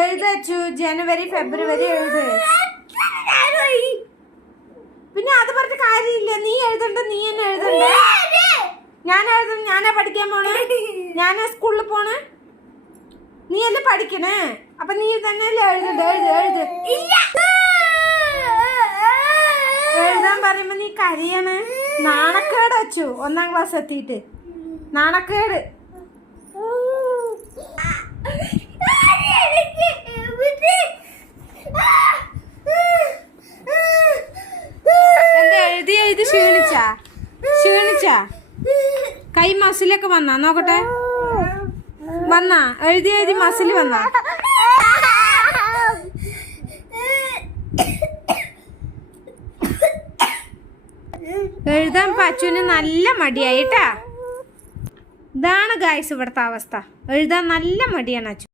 എഴുതച്ചു ജനുവരി ഫെബ്രുവരി എഴുത്. പിന്നെ അത് പറഞ്ഞ കാര്യമില്ല. നീ എഴുതണ്ട, നീ തന്നെ എഴുതണ്ട. ഞാൻ എഴുതും. ഞാനാ പഠിക്കാൻ പോണേ, ഞാനാ സ്കൂളിൽ പോണേ. നീ അല്ലേ പഠിക്കണേ, അപ്പൊ നീ തന്നെയല്ലേ എഴുതണ്ട. എഴുത്. എഴുതാൻ പറയുമ്പോ നീ കരയണേ. നാണക്കേട് വെച്ചു 1ാം ക്ലാസ് എത്തിയിട്ട്. നാണക്കേട്. എന്താ എഴുതി ക്ഷീണിച്ചാ? കൈ മസിലൊക്കെ വന്നാ നോക്കട്ടെ. വന്നാ എഴുതി മസിൽ വന്നാ? എഴുതാൻ പച്ചുവിന് നല്ല മടിയായിട്ടാ. ഇതാണ് ഗായ്സ് ഇവിടുത്തെ അവസ്ഥ. എഴുതാൻ നല്ല മടിയാണ് അച്ചു.